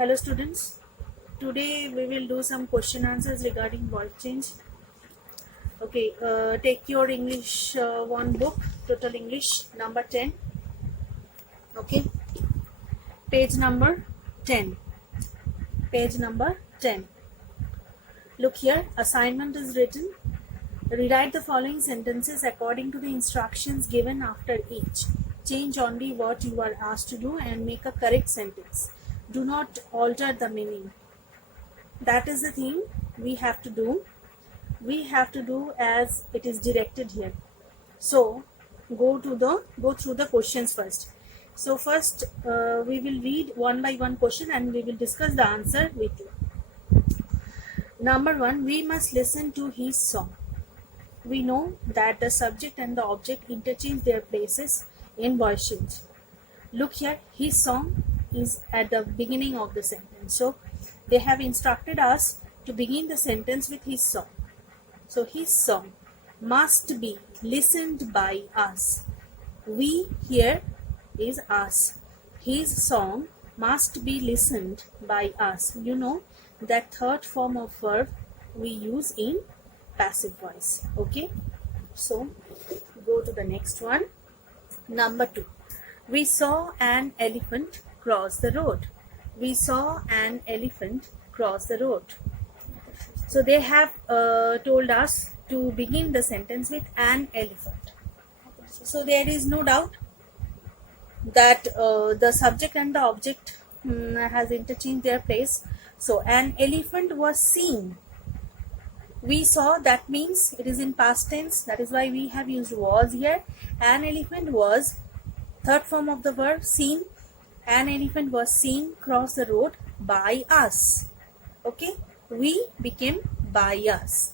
Hello students, today we will do some question answers regarding voice change. Okay, take your English 1 book, Total English number 10. Okay, page number 10. Page number 10. Look here, assignment is written. Rewrite the following sentences according to the instructions given after each. Change only what you are asked to do and make a correct sentence. Do not alter the meaning. That is the thing we have to do. We have to do as it is directed here. So go through the questions first. So first we will read one by one question and we will discuss the answer with you. Number 1, we must listen to his song. We know that the subject and the object interchange their places in voice change. Look here, his song is at the beginning of the sentence. So they have instructed us to begin the sentence with his song. So his song must be listened by us. We here is us. His song must be listened by us. You know that third form of verb we use in passive voice. Okay, so go to the next one. Number 2, we saw an elephant cross the road. We saw an elephant cross the road. So they have told us to begin the sentence with an elephant. So there is no doubt that the subject and the object has interchanged their place. So an elephant was seen. We saw, that means it is in past tense. That is why we have used was here. An elephant was, third form of the verb, seen. An elephant was seen cross the road by us. Okay, we became by us.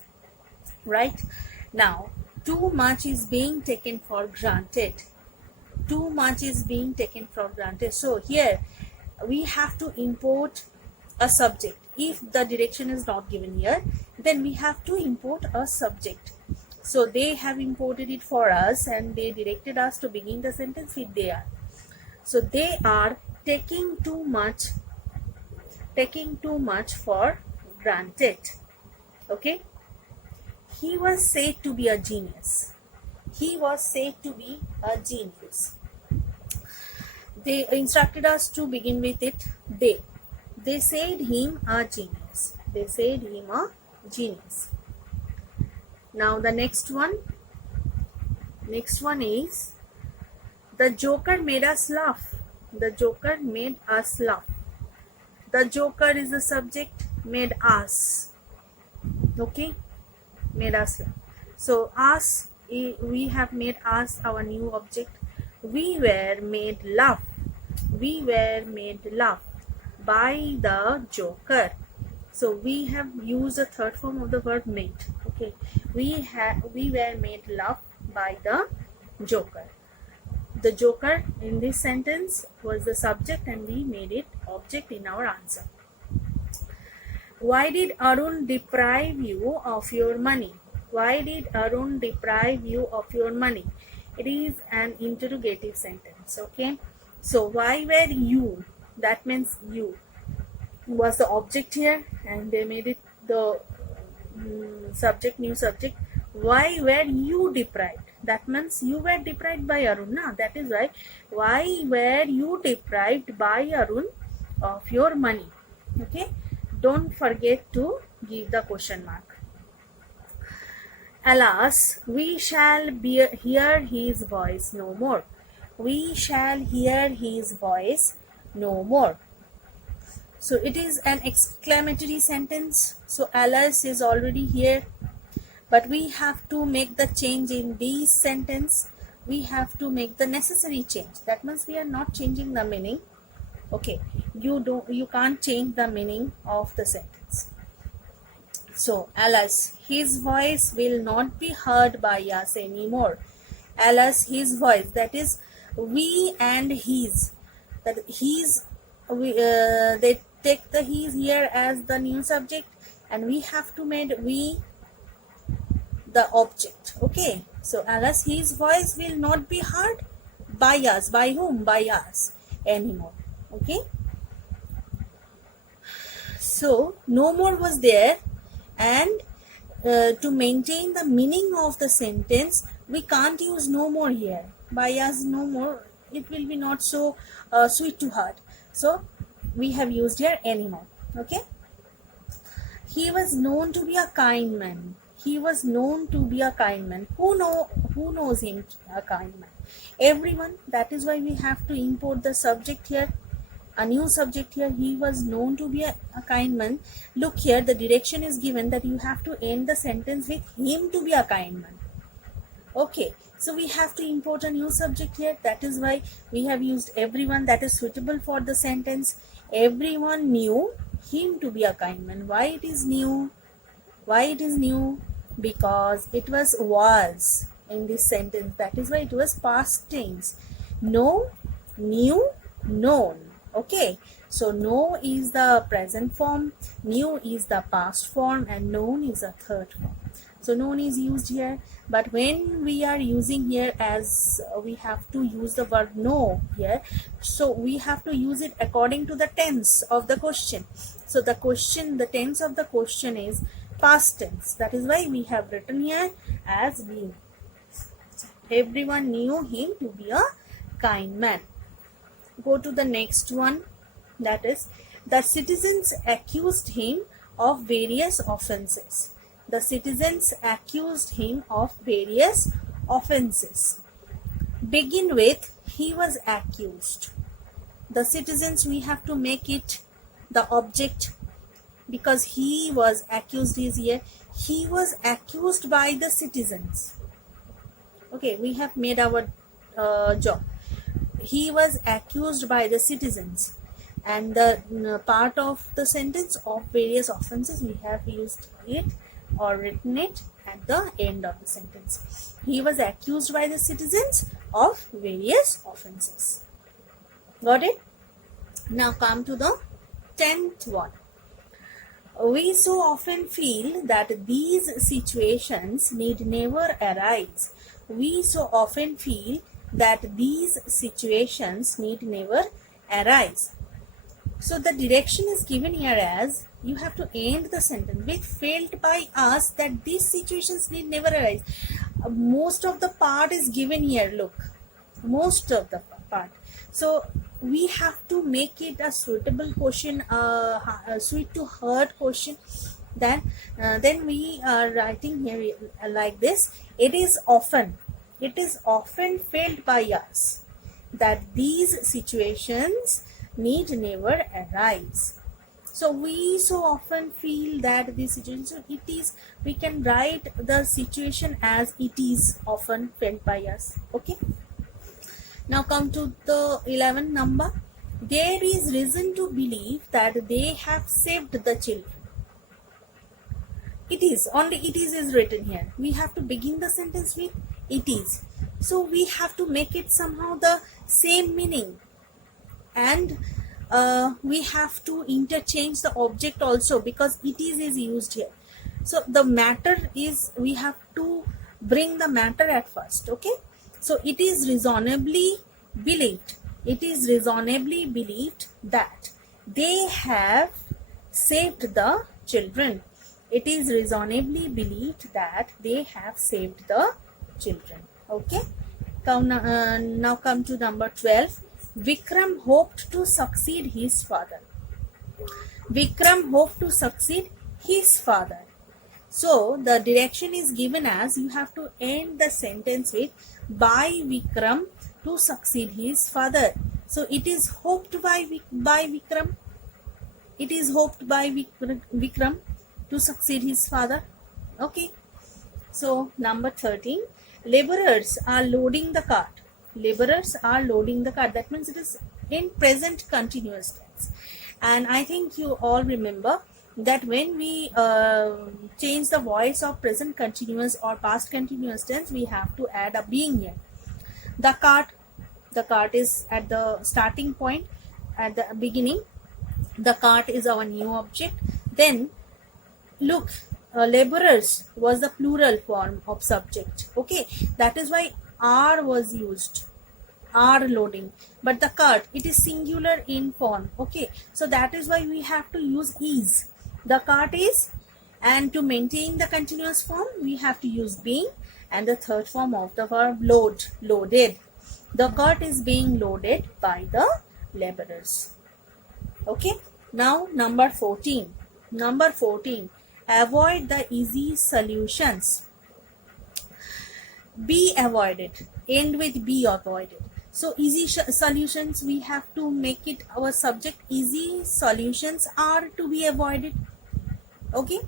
Right? Now, too much is being taken for granted. Too much is being taken for granted. So here we have to import a subject. If the direction is not given here, then we have to import a subject. So they have imported it for us and they directed us to begin the sentence with they are. So they are taking too much for granted. Okay. He was said to be a genius. He was said to be a genius. They instructed us to begin with it. They said him a genius. They said him a genius. Now the next one is, the Joker made us laugh. The Joker made us laugh. The Joker is the subject, made us. Okay, made us laugh. So us, we have made us our new object. We were made laugh. We were made laugh by the Joker. So we have used the third form of the verb made. Okay, we were made laugh by the Joker. The Joker in this sentence was the subject and we made it object in our answer. Why did Arun deprive you of your money? Why did Arun deprive you of your money? It is an interrogative sentence. Okay, so why were you? That means you was the object here and they made it the subject, new subject. Why were you deprived? That means you were deprived by Arun. That is why. Why were you deprived by Arun of your money? Okay, don't forget to give the question mark. Alas, we shall hear his voice no more. We shall hear his voice no more. So it is an exclamatory sentence. So alas is already here. But we have to make the change in this sentence. We have to make the necessary change. That means we are not changing the meaning. Okay, you can't change the meaning of the sentence. So alas, his voice will not be heard by us anymore. Alas, his voice, that is we and his. That his, they take the his here as the new subject and we have to make we the object. Okay, so alas, his voice will not be heard by us. By whom? By us anymore. Okay, So no more was there, and to maintain the meaning of the sentence, we can't use no more here. By us no more, it will be not so sweet to heart. So we have used here anymore. Okay. He was known to be a kind man. He was known to be a kind man. Who knows him a kind man? Everyone. That is why we have to import the subject here. A new subject here. He was known to be a kind man. Look here, the direction is given that you have to end the sentence with him to be a kind man. Okay, so we have to import a new subject here. That is why we have used everyone. That is suitable for the sentence. Everyone knew him to be a kind man. Why it is new? Why it is new? Because it was in this sentence. That is why it was past tense. Know, knew, known. Okay, so know is the present form, knew is the past form, and known is the third form. So known is used here, but when we are using here, as we have to use the verb know here, so we have to use it according to the tense of the question. So the tense of the question is past tense. That is why we have written here as knew. Everyone knew him to be a kind man. Go to the next one. That is, the citizens accused him of various offenses. The citizens accused him of various offenses. Begin with, he was accused. The citizens, we have to make it the object, because he was accused is here. He was accused by the citizens. Okay, we have made our job. He was accused by the citizens, and the part of the sentence of various offenses, we have used it or written it at the end of the sentence. He was accused by the citizens of various offenses. Got it? Now come to the 10th one. We so often feel that these situations need never arise. We so often feel that these situations need never arise. So the direction is given here as, you have to end the sentence with felt by us that these situations need never arise. Most of the part is given here, look. Most of the part. So we have to make it a suitable question, a sweet to heart question. Then we are writing here like this. It is often felt by us that these situations need never arise. So we so often feel that this situation, we can write the situation as it is often felt by us. Okay. Now come to the 11th number. There is reason to believe that they have saved the children. It is written here. We have to begin the sentence with it is. So we have to make it somehow the same meaning, and we have to interchange the object also, because it is used here. So the matter is, we have to bring the matter at first. Okay. So it is reasonably believed. It is reasonably believed that they have saved the children. It is reasonably believed that they have saved the children. Okay. Now come to number 12. Vikram hoped to succeed his father. Vikram hoped to succeed his father. So the direction is given as, you have to end the sentence with by Vikram to succeed his father. So it is hoped by Vikram. It is hoped by Vikram to succeed his father. Okay. So number 13. Laborers are loading the cart. Laborers are loading the cart. That means it is in present continuous tense. And I think you all remember that when we change the voice of present continuous or past continuous tense, we have to add a being here. The cart is at the starting point, at the beginning. The cart is our new object. Then look, laborers was the plural form of subject. Okay, that is why are was used. are loading, but the cart, it is singular in form. Okay, so that is why we have to use is. The cart is, and to maintain the continuous form we have to use being, and the third form of the verb load, loaded. The cart is being loaded by the laborers. Okay, now number 14. Number 14, avoid the easy solutions. Be avoided, end with be avoided. So easy solutions, we have to make it our subject. Easy solutions are to be avoided. Okay,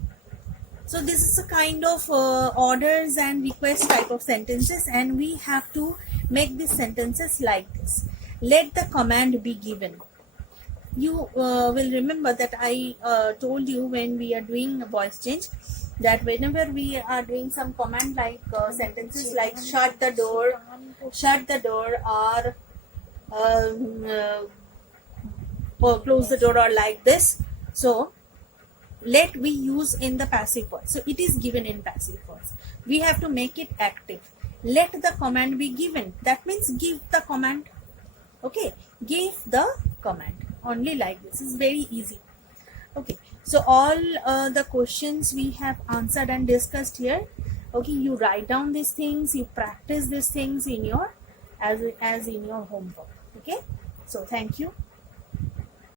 so this is a kind of orders and request type of sentences, and we have to make these sentences like this. Let the command be given. You will remember that I told you when we are doing a voice change that whenever we are doing some command like sentences like shut the door, or close the door, or like this. So let we use in the passive voice. So it is given in passive voice. We have to make it active. Let the command be given. That means give the command. Okay, give the command. Only like this. Is very easy. Okay, so all the questions we have answered and discussed here. Okay, you write down these things, you practice these things in your as in your homework. Okay, so thank you.